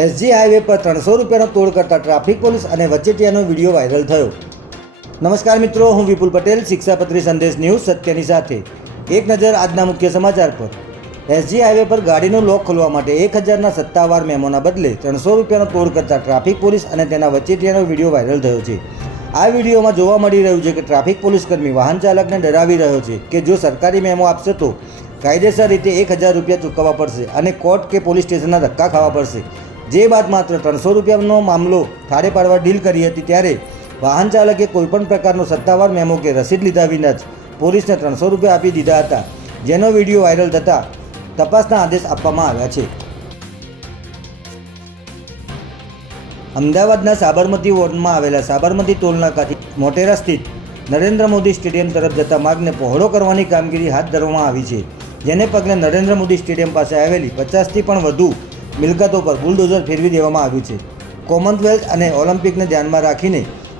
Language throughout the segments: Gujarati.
એસજી હાઈવે પર 300 રૂપિયાનો તોડ કરતા ટ્રાફિક પોલીસ અને વચેટિયાનો વિડીયો વાયરલ થયો। નમસ્કાર મિત્રો, હું વિપુલ પટેલ, શિક્ષાપત્રી સંદેશ ન્યૂઝ સત્યની સાથે। એક નજર આજના મુખ્ય સમાચાર પર। એસજી હાઈવે પર ગાડીનો લોક ખોલવા માટે 1000ના સત્તાવાર મેમોના બદલે 300 રૂપિયાનો તોડ કરતા ટ્રાફિક પોલીસ અને તેના વચેટિયાનો વિડીયો વાયરલ થયો છે। આ વિડીયોમાં જોવા મળી રહ્યું છે કે ટ્રાફિક પોલીસકર્મી વાહન ચાલકને ડરાવી રહ્યો છે કે જો સરકારી મેમો આપશે તો કાયદેસર રીતે 1000 રૂપિયા ચૂકવવા પડશે અને કોર્ટ કે પોલીસ સ્ટેશનના ધક્કા ખાવા પડશે। જે બાદ માત્ર 300 રૂપિયાનો મામલો ઠારે પાડવા ડીલ કરી હતી, ત્યારે વાહન ચાલકે કોઈપણ પ્રકારનો સત્તાવાર મેમો કે રસીદ લીધા વિના જ પોલીસને 300 રૂપિયા આપી દીધા હતા, જેનો વિડીયો વાયરલ થતાં તપાસના આદેશ આપવામાં આવ્યા છે। અમદાવાદના સાબરમતી વોર્ડમાં આવેલા સાબરમતી ટોલનાકાથી મોટેરા સ્થિત નરેન્દ્ર મોદી સ્ટેડિયમ તરફ જતા માર્ગને પહોળો કરવાની કામગીરી હાથ ધરવામાં આવી છે, જેને પગલે નરેન્દ્ર મોદી સ્ટેડિયમ પાસે આવેલી 50થી પણ વધુ મિલકતો પર બુલડોઝર ફેરવી દેવામાં આવ્યું છે। કોમનવેલ્થ અને ઓલિમ્પિકને ધ્યાનમાં રાખીને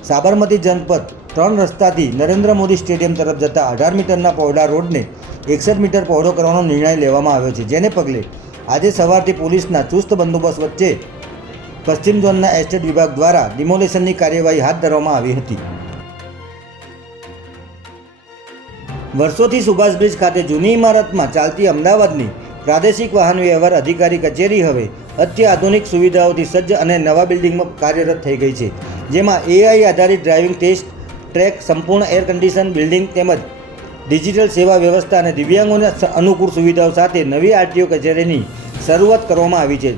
સાબરમતી જનપથ 3 રસ્તાથી નરેન્દ્ર મોદી સ્ટેડિયમ તરફ જતા 18 મીટરના પહોળા રોડને 61 મીટર પહોળો કરવાનો નિર્ણય લેવામાં આવ્યો છે, જેને પગલે આજે સવારથી પોલીસના ચુસ્ત બંદોબસ્ત વચ્ચે પશ્ચિમ ઝોનના એસ્ટેટ વિભાગ દ્વારા ડિમોલેશનની કાર્યવાહી હાથ ધરવામાં આવી હતી। વર્ષોથી સુભાષ બ્રિજ ખાતે જૂની ઇમારતમાં ચાલતી અમદાવાદની પ્રાદેશિક વાહન વ્યવહાર અધિકારી કચેરી હવે અત્યાધુનિક સુવિધાઓથી સજ્જ અને નવા બિલ્ડિંગમાં કાર્યરત થઈ ગઈ છે, જેમાં AI આધારિત ડ્રાઇવિંગ ટેસ્ટ ટ્રેક, સંપૂર્ણ એર કન્ડિશન બિલ્ડિંગ તેમજ ડિજિટલ સેવા વ્યવસ્થા અને દિવ્યાંગોને અનુકૂળ સુવિધાઓ સાથે નવી RTO કચેરીની શરૂઆત કરવામાં આવી છે,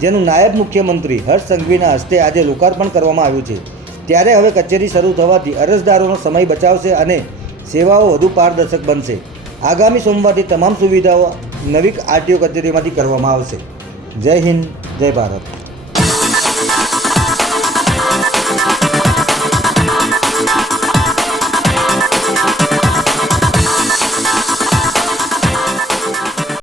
જેનું નાયબ મુખ્યમંત્રી હર્ષ સંઘવીના હસ્તે આજે લોકાર્પણ કરવામાં આવ્યું છે। ત્યારે હવે કચેરી શરૂ થવાથી અરજદારોનો સમય બચાવશે અને સેવાઓ વધુ પારદર્શક બનશે। આગામી સોમવારથી તમામ સુવિધાઓ નવી RTO કચેરીમાંથી કરવામાં આવશે। જય હિન્દ, જય ભારત।